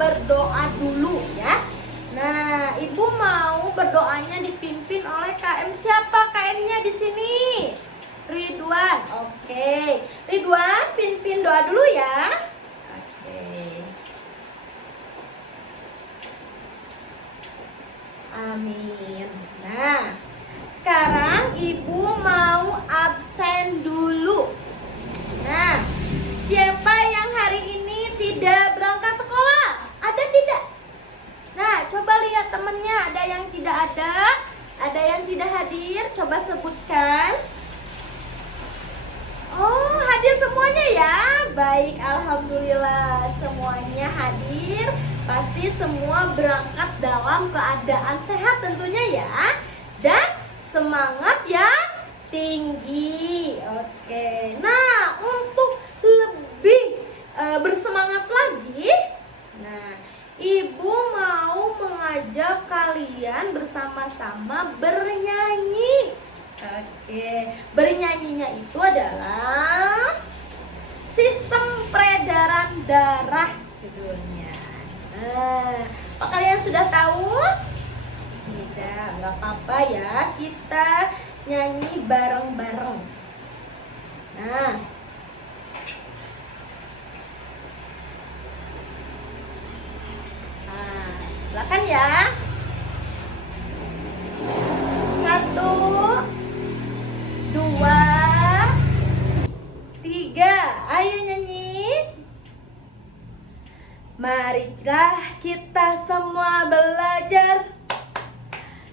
berdoa dulu ya. Nah, Ibu mau berdoanya dipimpin oleh KM siapa? KM-nya di sini. Ridwan. Oke. Ridwan, pimpin doa dulu ya. Oke. Amin. Nah, sekarang Ibu mau absen dulu. Nah, siapa yang hari ini tidak berangkat sekolah? Ada tidak? Nah, coba lihat temennya, ada yang tidak ada yang tidak hadir, coba sebutkan. Oh, hadir semuanya ya. Baik, alhamdulillah semuanya hadir. Pasti semua berangkat dalam keadaan sehat tentunya ya. Dan semangat yang tinggi. Oke. Nah, untuk lebih bersemangat lagi, nah, Ibu mau mengajak kalian bersama-sama bernyanyi. Oke, bernyanyinya itu adalah sistem peredaran darah judulnya. Nah, apa kalian sudah tahu? Tidak, nggak apa-apa ya, kita nyanyi bareng-bareng. Nah, silakan ya. 1, 2, 3. Ayo nyanyi. Marilah kita semua belajar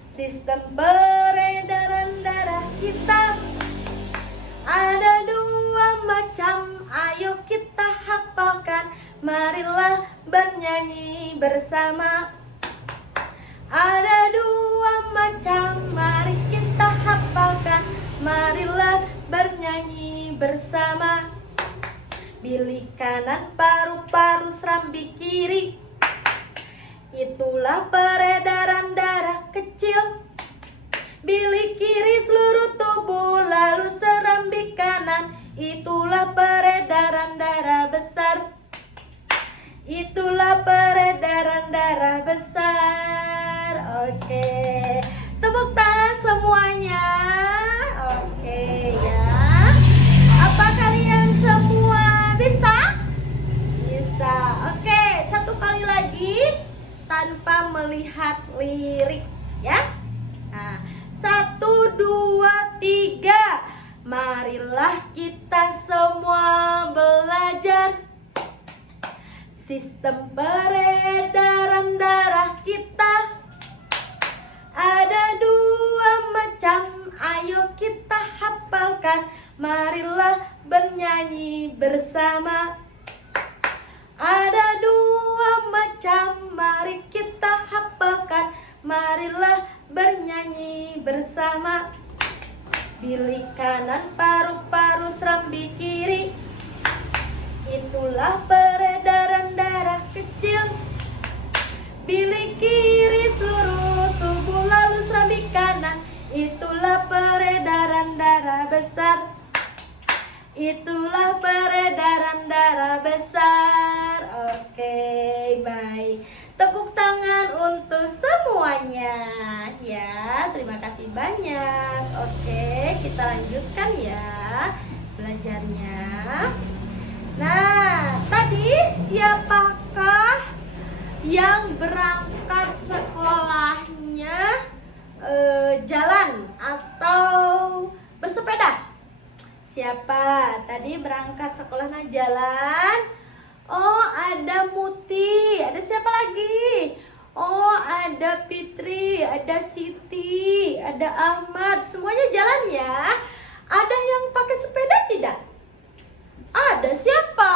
sistem peredaran darah kita. Ada 2 macam, ayo kita hafalkan. Marilah bernyanyi bersama. Ada 2 macam, mari kita hafalkan. Marilah bernyanyi bersama. Bilik kanan, paru-paru, serambi kiri. Itulah peredaran darah kecil. Bilik kiri seluruh tubuh, lalu serambi kanan. Itulah peredaran darah besar. Itulah peredaran darah besar. Oke, tepuk tangan semuanya. Oke ya. Apa kalian semua bisa? Bisa. Oke, satu kali lagi tanpa melihat lirik ya. Nah, 1, 2, 3. Marilah kita semua belajar sistem peredaran darah kita. Ada 2 macam, ayo kita hafalkan. Marilah bernyanyi bersama. Ada 2 macam, mari kita hafalkan. Marilah bernyanyi bersama. Bilik kanan, paru-paru, serambi kiri. Itulah peredaran darah kecil. Bilik kiri seluruh tubuh, lalu serambi kanan. Itulah peredaran darah besar. Itulah peredaran darah besar. Oke, baik. Tepuk tangan untuk semuanya ya. Terima kasih banyak. Oke, kita lanjutkan ya belajarnya. Nah, tadi siapakah yang berangkat sekolahnya jalan atau bersepeda? Siapa tadi berangkat sekolahnya jalan? Oh, ada Muti. Ada siapa lagi? Oh, ada Fitri, ada Siti, ada Ahmad. Semuanya jalan ya. Ada yang pakai sepeda tidak? Ada siapa?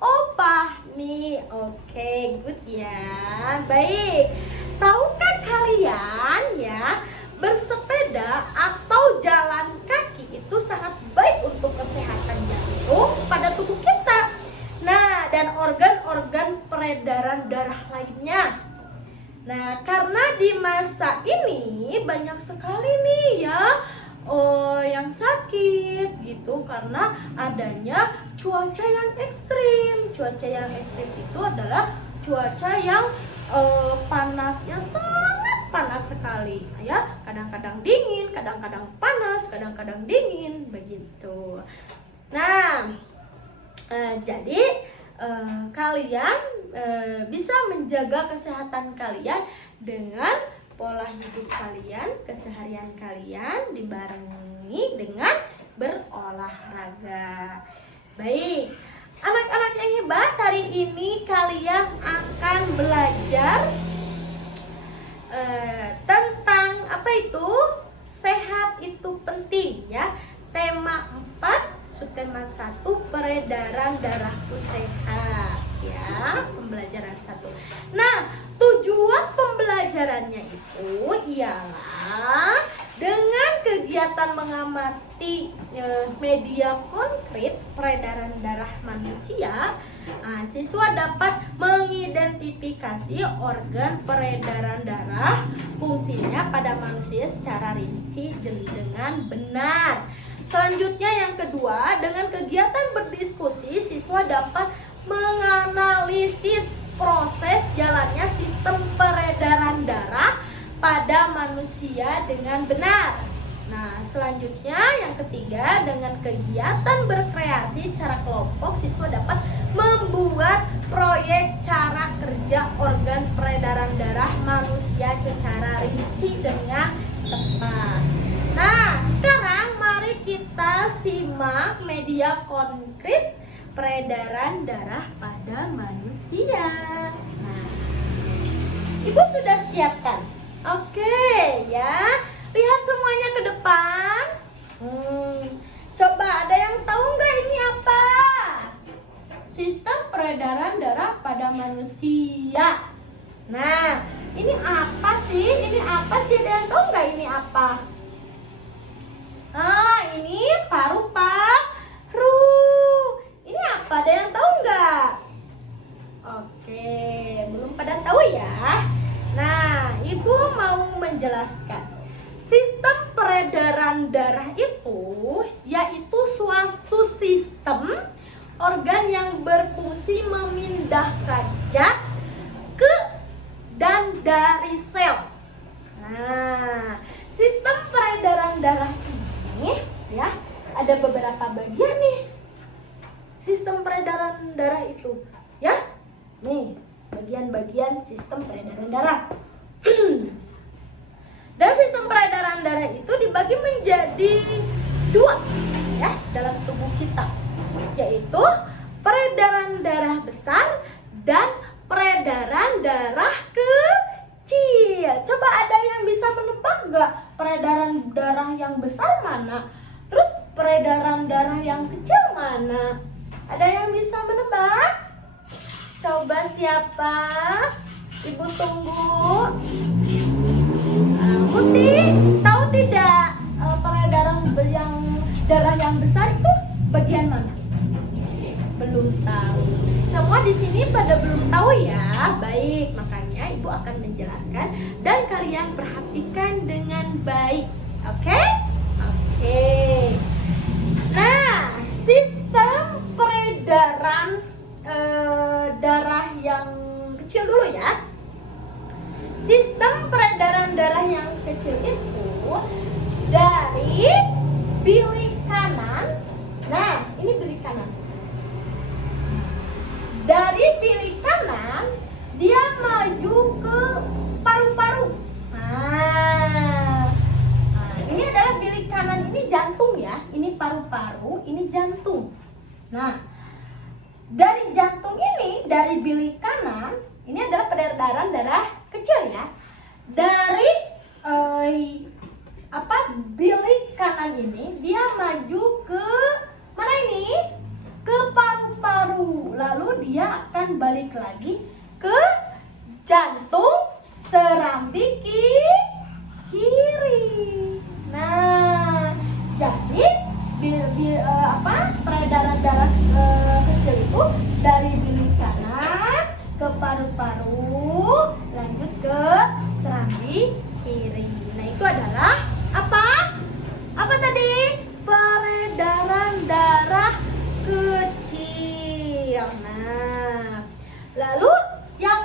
Oh, Fahmi. Oke, good ya. Baik. Tahukah kalian ya, bersepeda atau jalan kaki itu sangat baik untuk kesehatan jantung pada tubuh kita. Nah, dan organ-organ peredaran darah lainnya. Nah, karena di masa ini banyak sekali nih ya yang sakit gitu karena adanya cuaca yang ekstrim. Cuaca yang ekstrim itu adalah cuaca yang panasnya sangat panas sekali ya, kadang-kadang dingin, kadang-kadang panas, kadang-kadang dingin begitu. Nah, jadi kalian bisa menjaga kesehatan kalian dengan pola hidup kalian, keseharian kalian dibarengi dengan berolahraga. Baik, anak-anak yang hebat, hari ini kalian akan belajar tentang apa itu? Sehat itu penting ya. Tema 4, subtema 1, peredaran darahku sehat ya, pembelajaran 1. Nah, tujuan pembelajarannya itu ialah dengan kegiatan mengamati media konkret peredaran darah manusia, siswa dapat mengidentifikasi organ peredaran darah, fungsinya pada manusia secara rinci dengan benar. Selanjutnya yang kedua, dengan kegiatan berdiskusi, siswa dapat menganalisis proses jalannya sistem peredaran darah pada manusia dengan benar. Nah, selanjutnya yang ketiga, dengan kegiatan berkreasi secara kelompok, siswa dapat membuat proyek cara kerja organ peredaran darah manusia secara rinci dengan tepat. Nah, sekarang mari kita simak media konkret peredaran darah pada manusia. Nah, Ibu sudah siapkan? Oke ya, lihat semuanya ke depan. Coba ada yang tahu nggak ini apa? Sistem peredaran darah pada manusia. Nah, ini apa sih? Ini apa sih? Ada yang tahu nggak ini apa? Ini paru-paru. Ini apa? Ada yang tahu nggak? Oke, belum pada tahu ya. Nah, Ibu mau menjelaskan. Sistem peredaran darah itu yaitu suatu sistem organ yang berfungsi memindahkan zat ke dan dari sel. Nah, sistem peredaran darah ini ya ada beberapa bagian nih. Sistem peredaran darah itu ya. Nih, bagian-bagian sistem peredaran darah. Dan sistem peredaran darah itu dibagi menjadi 2 ya dalam tubuh kita, yaitu peredaran darah besar dan peredaran darah kecil. Coba ada yang bisa menebak gak peredaran darah yang besar mana? Terus peredaran darah yang kecil mana? Ada yang bisa menebak? Coba siapa? Ibu tunggu. Putih, tahu tidak peredaran darah yang besar itu bagian mana? Belum tahu. Semua di sini pada belum tahu ya. Baik, makanya Ibu akan menjelaskan dan kalian perhatikan dengan baik. Oke? Oke. Nah, sistem peredaran darah yang kecil dulu ya. Sistem peredaran darah yang kecil itu dari bilik kanan. Nah, ini bilik kanan. Dari bilik kanan dia maju ke paru-paru. Nah, ini adalah bilik kanan, ini jantung ya. Ini paru-paru, ini jantung. Nah, dari jantung ini, dari bilik kanan, ini adalah peredaran darah kecil ya. Dari bilik kanan ini dia maju ke mana ini? Ke paru-paru. Lalu dia akan balik lagi ke jantung serambi kiri. Nah, jadi peredaran darah kecil itu dari bilik kanan ke paru-paru lanjut ke serambi kiri. Nah, itu adalah apa? Apa tadi? Peredaran darah kecil. Nah, lalu yang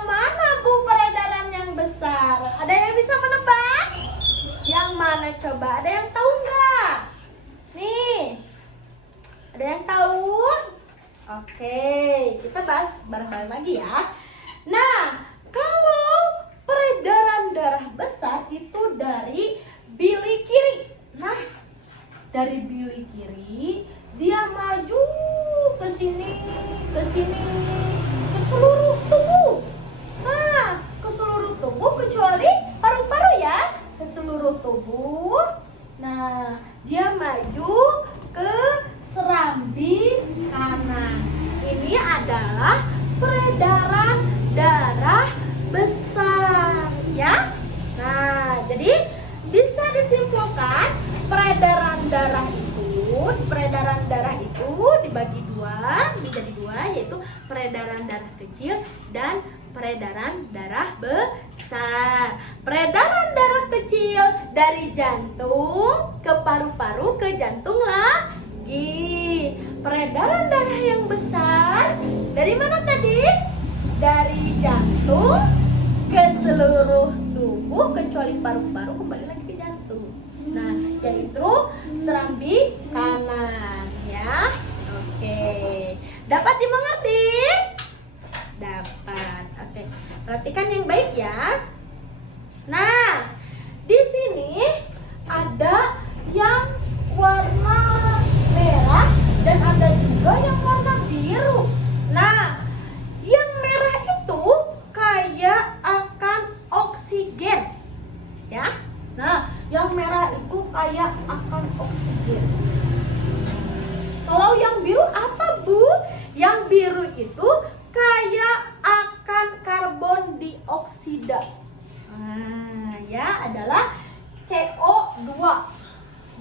ya. Nah, kalau peredaran darah besar itu dari bilik kiri. Nah, dari bilik kiri dia maju ke sini, ke seluruh tubuh. Nah, ke seluruh tubuh kecuali paru-paru ya, ke seluruh tubuh. Nah, dia maju ke serambi kanan. Ini adalah peredaran darah besar ya. Nah, jadi bisa disimpulkan peredaran darah itu dibagi menjadi dua, yaitu peredaran darah kecil dan peredaran darah besar. Peredaran darah kecil dari jantung ke paru-paru ke jantung lagi. Peredaran darah yang besar dari mana tadi? Dari jantung ke seluruh tubuh kecuali paru-paru, kembali lagi ke jantung. Nah, yaitu serambi kanan ya. Oke. Dapat dimengerti? Dapat. Oke. Perhatikan yang baik ya. Nah, di sini ada yang warna merah dan ada juga yang warna biru. Nah, yang merah itu kayak akan oksigen ya. Nah, yang merah itu kayak akan oksigen. Kalau yang biru apa, Bu? Yang biru itu kayak akan karbon dioksida. Nah, ya adalah CO2.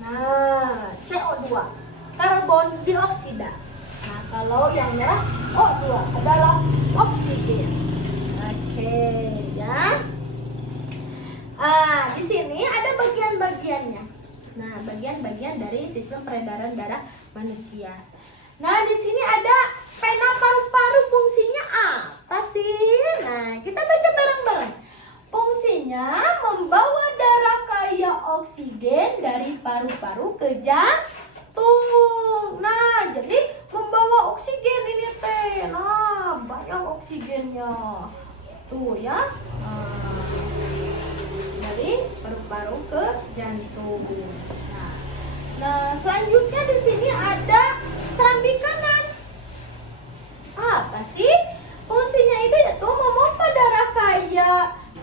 Nah, CO2, karbon dioksida. Nah, kalau yang merah O2 adalah oksigen. Oke, ya. Di sini ada bagian-bagiannya. Nah, bagian-bagian dari sistem peredaran darah manusia. Nah, di sini ada pena paru-paru, fungsinya apa sih? Nah, kita baca bareng-bareng. Fungsinya membawa darah kaya oksigen dari paru-paru ke jantung. Nah, jadi membawa oksigen ini teh. Nah, banyak oksigennya. Tuh ya. Dari paru-paru ke jantung. Nah, selanjutnya di sini ada serambi kanan. Apa sih? Fungsinya itu yaitu memompa darah kaya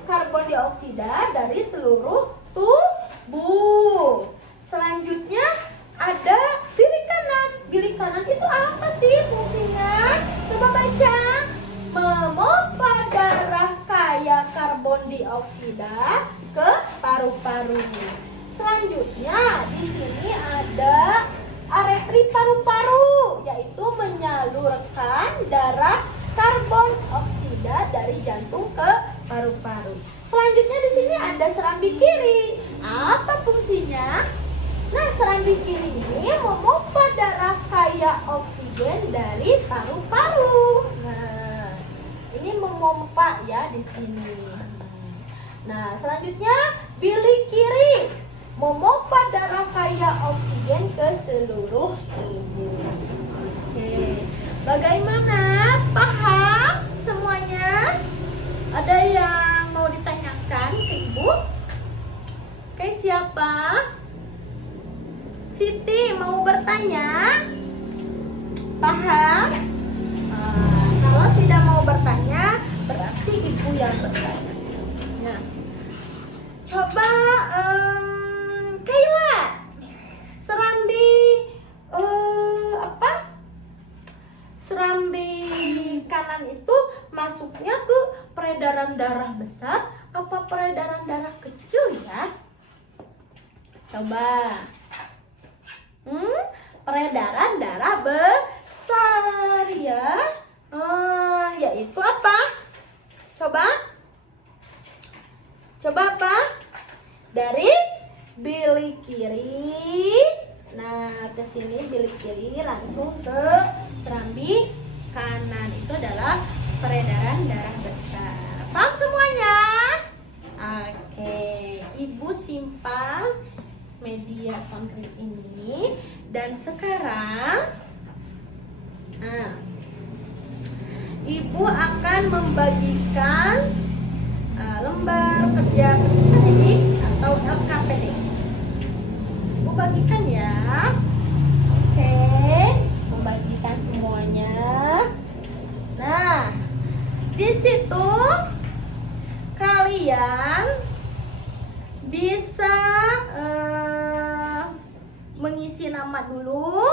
karbon dioksida dari seluruh tubuh. Selanjutnya ada bilik kanan. Bilik kanan itu apa sih fungsinya? Coba baca. Memompa darah kaya karbon dioksida ke paru-paru. Selanjutnya di sini ada aretri paru-paru, yaitu menyalurkan darah karbon oksida dari jantung ke paru-paru. Selanjutnya di sini ada serambi kiri. Apa fungsinya? Nah, serambi kiri ini memompa darah kaya oksigen dari paru-paru. Nah, ini memompa ya di sini. Nah, selanjutnya bilik kiri memompa darah kaya oksigen ke seluruh tubuh. Oke, bagaimana? Paham semuanya? Ada yang mau ditanyakan ke Ibu? Oke, siapa? Siti mau bertanya? Paham? Kalau tidak mau bertanya, berarti Ibu yang bertanya. Nah, coba Kayla, serambi serambi kanan itu masuknya ke peredaran darah besar apa peredaran darah kecil ya? Coba. Peredaran darah besar ya. Yaitu apa? Coba apa? Dari bilik kiri. Nah, ke sini bilik kiri langsung ke serambi kanan. Itu adalah peredaran darah besar. Paham semuanya? Oke, Ibu simpan media konkret ini. Dan sekarang Ibu akan membagikan lembar kerja peserta didik atau LKPD. Ibu bagikan ya. Oke, membagikan semuanya. Nah, di situ kalian bisa mengisi nama dulu,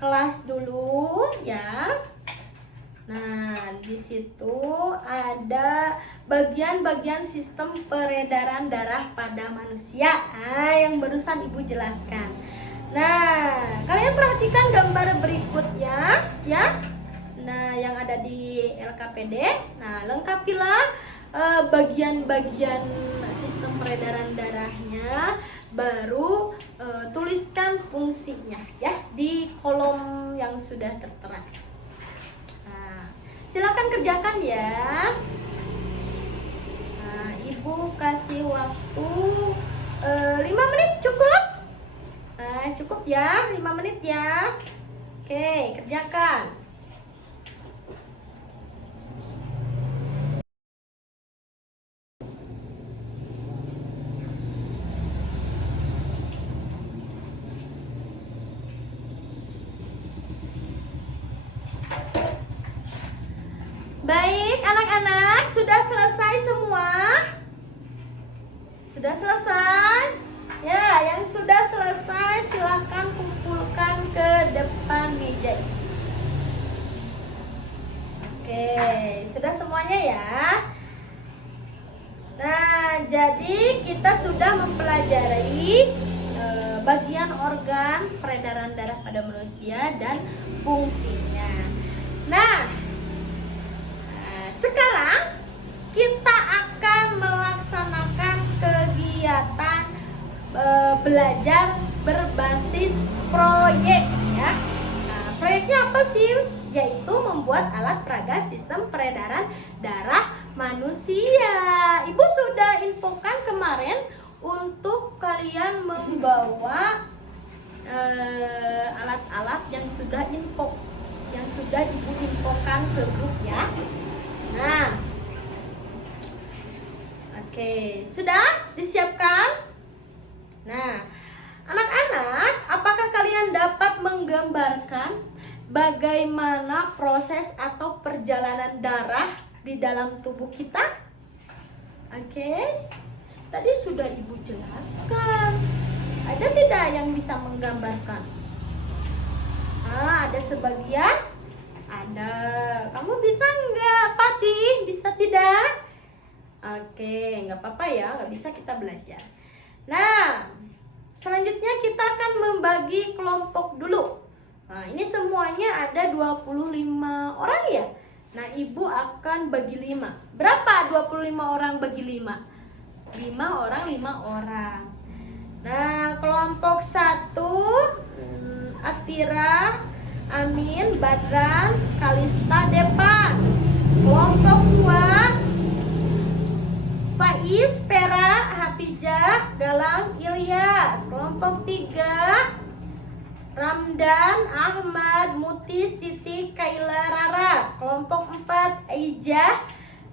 kelas dulu ya. Nah, di situ ada bagian-bagian sistem peredaran darah pada manusia yang barusan Ibu jelaskan. Nah, kalian perhatikan gambar berikutnya ya. Nah, yang ada di LKPD. Nah, lengkapilah bagian-bagian sistem peredaran darahnya, baru tuliskan fungsinya ya di kolom yang sudah tertera. Nah, silakan kerjakan ya. Nah, Ibu kasih waktu 5 menit cukup? Nah, cukup ya, 5 menit ya. Oke, kerjakan. Baik, anak-anak, sudah selesai semua? Sudah selesai? Ya, yang sudah selesai silakan kumpulkan ke depan meja ini. Oke, sudah semuanya ya. Nah, jadi kita sudah mempelajari bagian organ peredaran darah pada manusia dan fungsinya. Nah, sekarang kita akan melaksanakan kegiatan belajar berbasis proyek ya. Nah, proyeknya apa sih? Yaitu membuat alat peraga sistem peredaran darah manusia. Ibu sudah infokan kemarin untuk kalian membawa alat-alat yang sudah Ibu infokan ke grup ya. Nah, oke, sudah disiapkan? Nah, anak-anak, apakah kalian dapat menggambarkan bagaimana proses atau perjalanan darah di dalam tubuh kita? Oke, tadi sudah Ibu jelaskan. Ada tidak yang bisa menggambarkan? Ada sebagian? Ada. Kamu bisa nggak, Pati? Bisa tidak? Oke, nggak apa-apa ya, nggak bisa kita belajar. Nah, selanjutnya kita akan membagi kelompok dulu. Nah, ini semuanya ada 25 orang ya. Nah, Ibu akan bagi 5. Berapa 25 orang bagi 5? 5 orang, 5 orang. Nah, kelompok 1 Atira, Amin, Badran, Kalista, Depan. Kelompok 2 Faiz, Pera, Hafijah, Galang, Ilyas. Kelompok 3 Ramdan, Ahmad, Muti, Siti, Kaila, Rara. Kelompok 4 Aijah,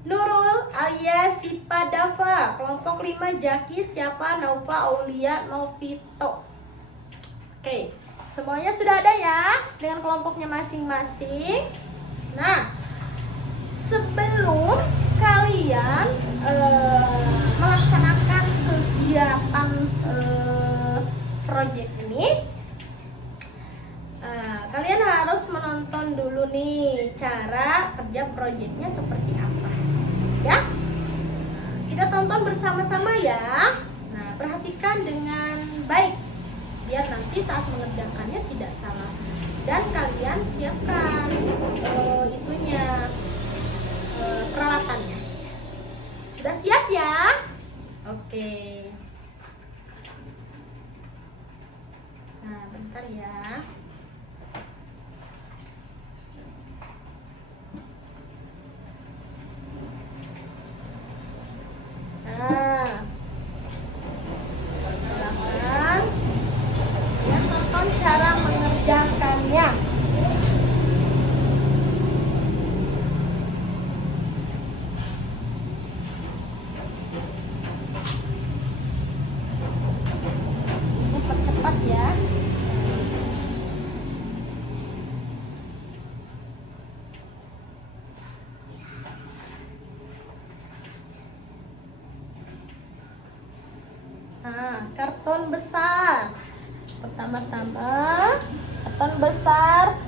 Nurul, Alia, Sipa, Dava. Kelompok 5 Jaki, Siapa, Nova, Aulia, Novito. Oke, semuanya sudah ada ya dengan kelompoknya masing-masing. Nah, sebelum kalian melaksanakan kegiatan proyek ini, kalian harus menonton dulu nih cara kerja proyeknya seperti apa ya. Kita tonton bersama-sama ya. Nah, perhatikan dengan baik biar nanti saat mengerjakannya tidak salah. Dan kalian siapkan peralatannya. Sudah siap ya? Oke. Nah, bentar ya. Nah, silakan ya, tonton cara mengerjakannya. Nah, karton besar. Pertama-tama karton besar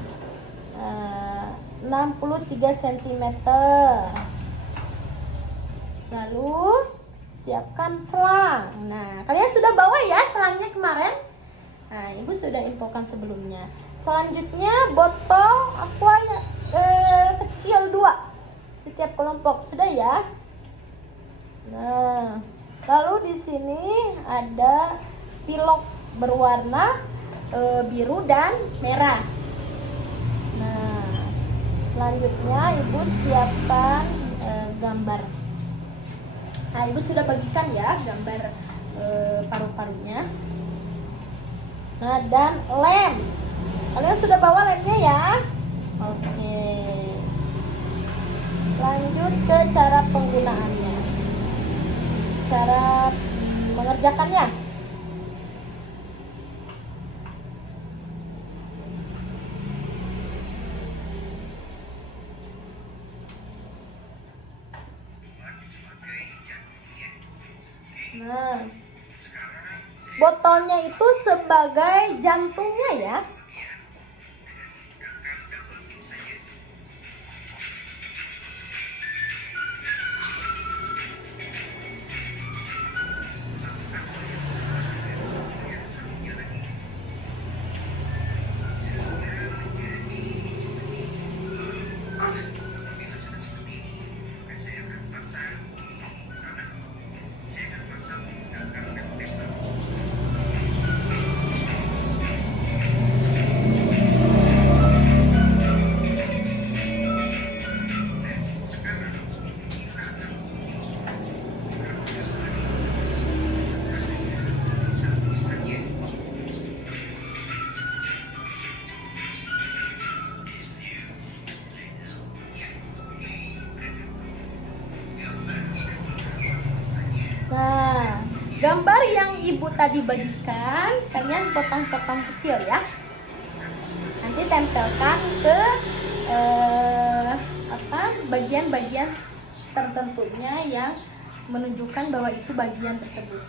63 cm. Lalu siapkan selang. Nah, kalian sudah bawa ya selangnya kemarin? Nah, Ibu sudah infokan sebelumnya. Selanjutnya botol aqua kecil 2 setiap kelompok. Sudah ya? Nah, lalu di sini ada pilok berwarna biru dan merah. Nah, selanjutnya Ibu siapkan gambar. Nah, Ibu sudah bagikan ya gambar paru-parunya. Nah, dan lem. Kalian sudah bawa lemnya ya? Oke. Lanjut ke cara penggunaannya. Cara mengerjakannya. Nah, botolnya itu sebagai jantungnya ya. Nah, gambar yang Ibu tadi bagikan, kalian potong-potong kecil ya. Nanti tempelkan ke bagian-bagian tertentunya yang menunjukkan bahwa itu bagian tersebut.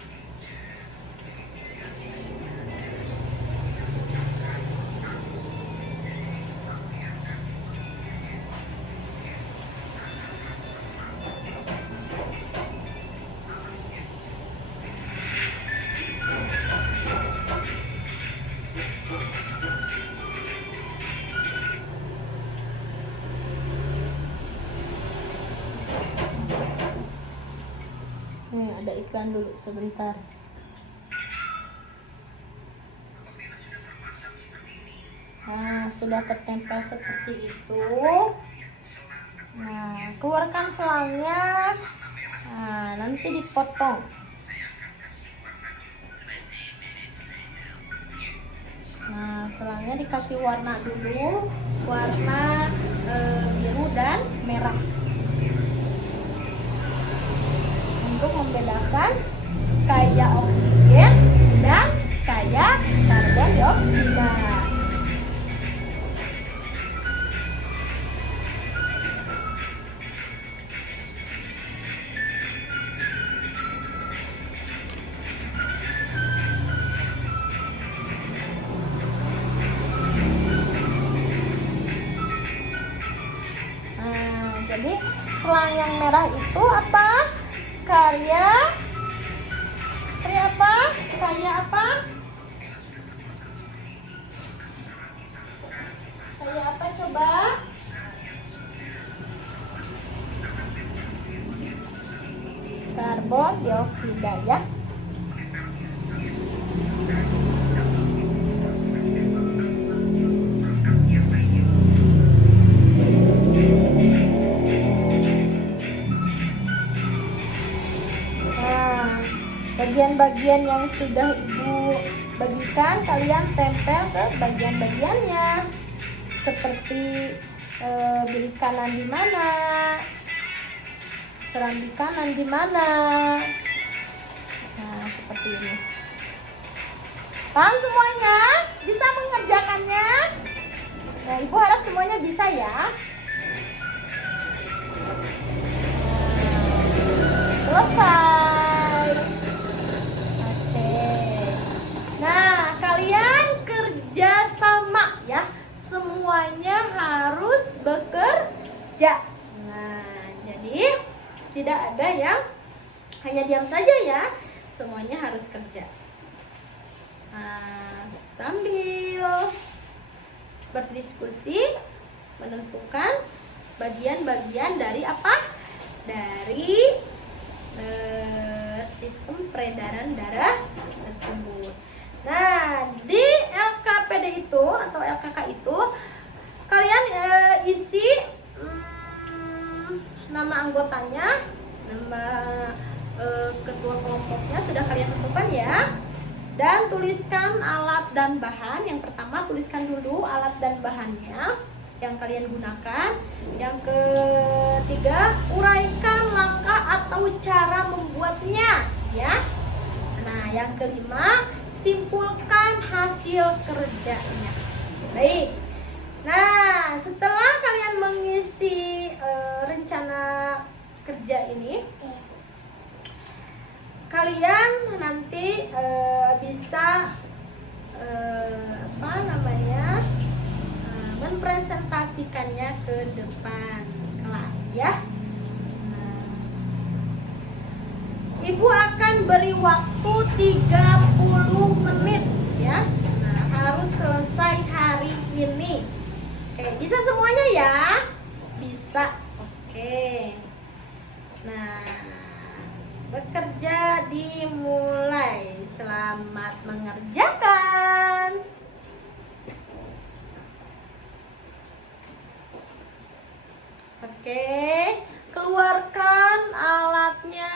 Ada iklan dulu sebentar. Nah, sudah tertempel seperti itu. Nah, keluarkan selangnya. Nah, nanti dipotong. Nah, selangnya dikasih warna dulu, warna biru dan merah, untuk membedakan kaya oksigen dan kaya karbon dioksida. Nah, jadi selang yang merah itu apa? Karya apa? Kaya apa? Kaya apa coba? Karbon dioksida ya. Bagian-bagian yang sudah Ibu bagikan, kalian tempel ke bagian-bagiannya, seperti biri kanan di mana, serambi kanan di mana. Nah, seperti ini. Paham semuanya? Bisa mengerjakannya? Nah, Ibu harap semuanya bisa ya. Nah, selesai. Oke. Tidak ada yang hanya diam saja ya. Semuanya harus kerja. Nah, sambil berdiskusi menentukan bagian-bagian dari apa? Dari sistem peredaran darah tersebut. Nah, di LKPD itu atau LKK itu kalian isi nama anggotanya, nama ketua kelompoknya sudah kalian tentukan ya. Dan tuliskan alat dan bahan. Yang pertama tuliskan dulu alat dan bahannya yang kalian gunakan. Yang ketiga, uraikan langkah atau cara membuatnya ya. Nah, yang kelima, simpulkan hasil kerjanya. Baik. Nah, setelah kalian mengisi rencana kerja ini, kalian nanti bisa mempresentasikannya ke depan kelas ya. Ibu akan beri waktu 30 menit ya. Nah, harus selesai hari ini. Oke, bisa semuanya ya? Bisa. Oke. Nah, bekerja dimulai. Selamat mengerjakan. Oke, keluarkan alatnya.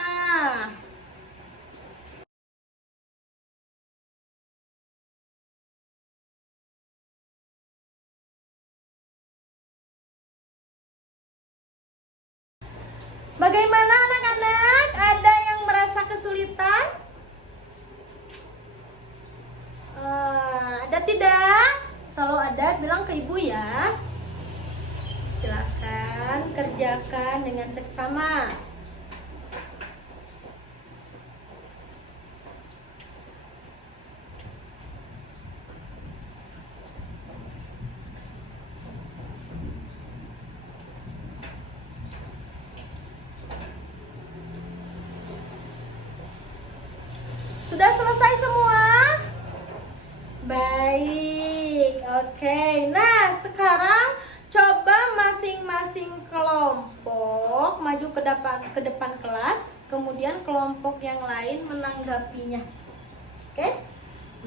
Bagaimana anak-anak? Ada yang merasa kesulitan? Ada tidak? Kalau ada, bilang ke ibu ya. Silakan kerjakan dengan seksama. Sudah selesai semua? Baik, oke. Nah, sekarang coba masing-masing kelompok maju ke depan kelas, kemudian kelompok yang lain menanggapinya. Oke?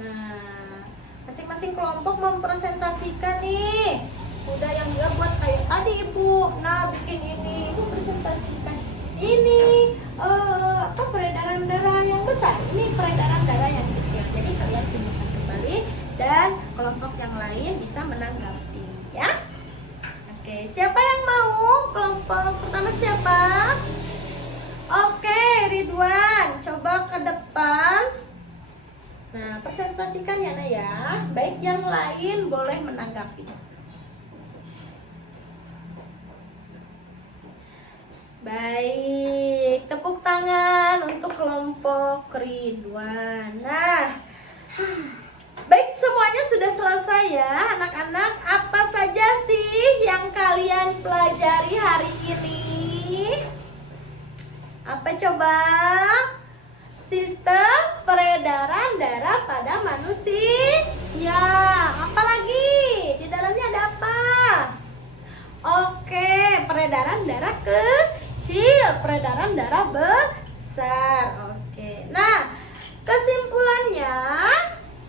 Nah, masing-masing kelompok mempresentasikan nih. Udah yang dia buat kayak tadi ibu. Nah, bikin ini, ibu presentasikan. Ini peredaran darah yang besar, ini peredaran darah yang kecil. Jadi kalian tunjukkan kembali dan kelompok yang lain bisa menanggapi ya. Oke, siapa yang mau? Kelompok pertama siapa? Oke, Ridwan, coba ke depan. Nah, presentasikan ya Nak ya. Baik, yang lain boleh menanggapi. Baik, tepuk tangan untuk kelompok Ridwan. Nah, baik, semuanya sudah selesai ya anak-anak. Apa saja sih yang kalian pelajari hari ini? Apa coba? Sistem peredaran darah pada manusia. Ya, apa lagi? Di dalamnya ada apa? Oke, peredaran darah kecil, peredaran darah besar. Oke. Nah, kesimpulannya,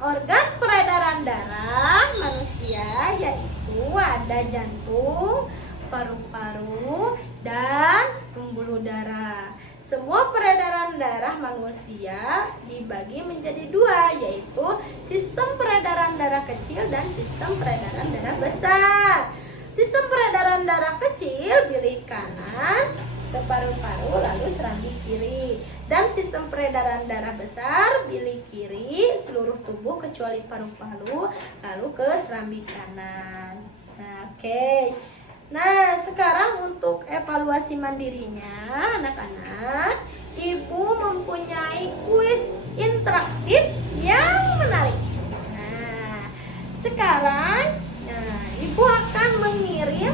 organ peredaran darah manusia yaitu ada jantung, paru-paru, dan pembuluh darah. Semua peredaran darah manusia dibagi menjadi dua, yaitu sistem peredaran darah kecil dan sistem peredaran darah besar. Sistem peredaran darah kecil bilik kanan ke paru-paru lalu serambi kiri, dan sistem peredaran darah besar bilik kiri seluruh tubuh kecuali paru-paru lalu ke serambi kanan. Nah, oke. Nah, sekarang untuk evaluasi mandirinya anak-anak, ibu mempunyai kuis interaktif yang menarik. Nah, sekarang ibu akan mengirim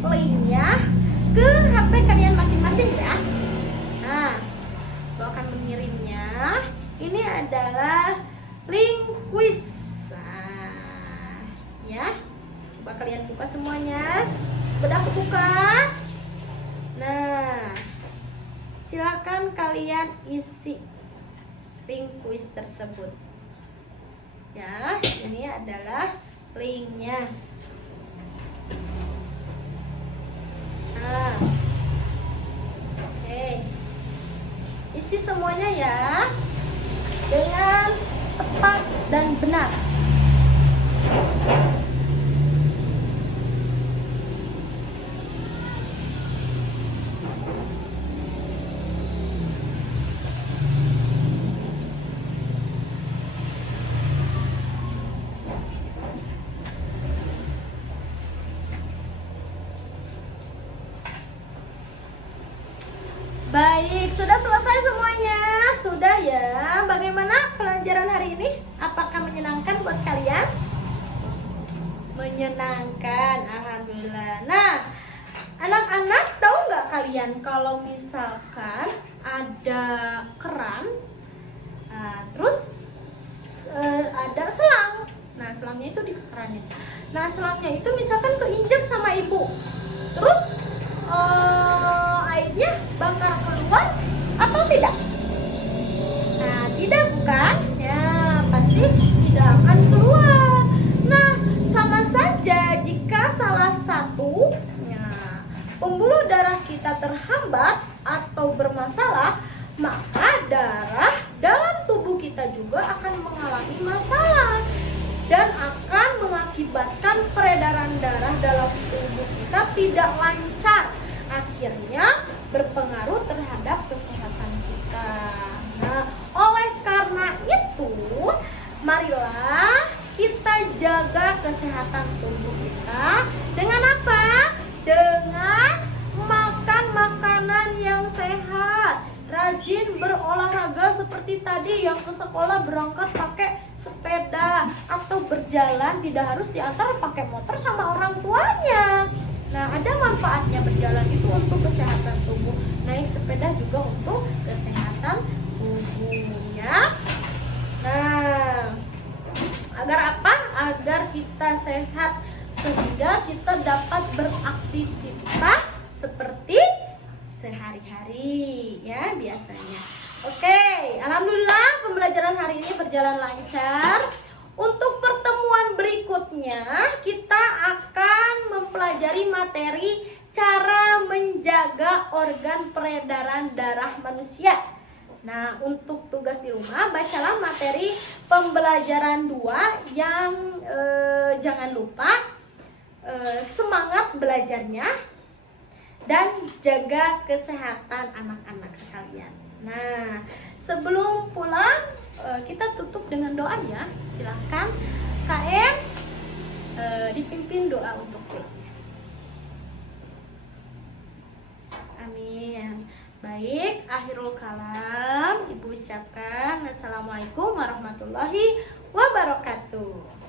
linknya ke HP kalian masing-masing ya. silakan kalian isi link kuis tersebut. Ya, ini adalah linknya. Nah, oke, isi semuanya ya dengan tepat dan benar. Baik, sudah selesai semuanya? Sudah ya. Bagaimana pelajaran hari ini? Apakah menyenangkan buat kalian? Menyenangkan, alhamdulillah. Nah, anak-anak tahu nggak kalian kalau misalkan ada keran, terus ada selang. Nah, selangnya itu di kerannya. Nah, selangnya itu misalkan keinjak sama ibu, terus airnya bakal keluar atau tidak? Nah, tidak bukan? Ya, pasti tidak akan keluar. Nah, sama saja jika salah satu pembuluh darah kita terhambat atau bermasalah, maka darah dalam tubuh kita juga akan mengalami masalah dan akan mengakibatkan peredaran darah dalam tubuh kita tidak lancar, akhirnya berpengaruh terhadap kesehatan kita. Nah, oleh karena itu, marilah kita jaga kesehatan tubuh kita dengan apa? Dengan makan makanan yang sehat, rajin berolahraga seperti tadi yang ke sekolah berangkat pakai sepeda atau berjalan, tidak harus diantar pakai motor sama orang tuanya. Nah, ada manfaatnya berjalan itu untuk kesehatan tubuh. Naik sepeda juga untuk kesehatan tubuhnya. Nah, agar apa? Agar kita sehat sehingga kita dapat beraktivitas seperti sehari-hari ya biasanya. Oke, alhamdulillah pembelajaran hari ini berjalan lancar. Untuk pertemuan berikutnya kita akan mempelajari materi cara menjaga organ peredaran darah manusia. Nah, untuk tugas di rumah bacalah materi pembelajaran 2 yang jangan lupa semangat belajarnya dan jaga kesehatan anak-anak sekalian. Nah, sebelum pulang kita tutup dengan doa ya. Silahkan KM dipimpin doa untuk pulangnya. Amin. Baik, akhirul kalam Ibu ucapkan Assalamualaikum warahmatullahi wabarakatuh.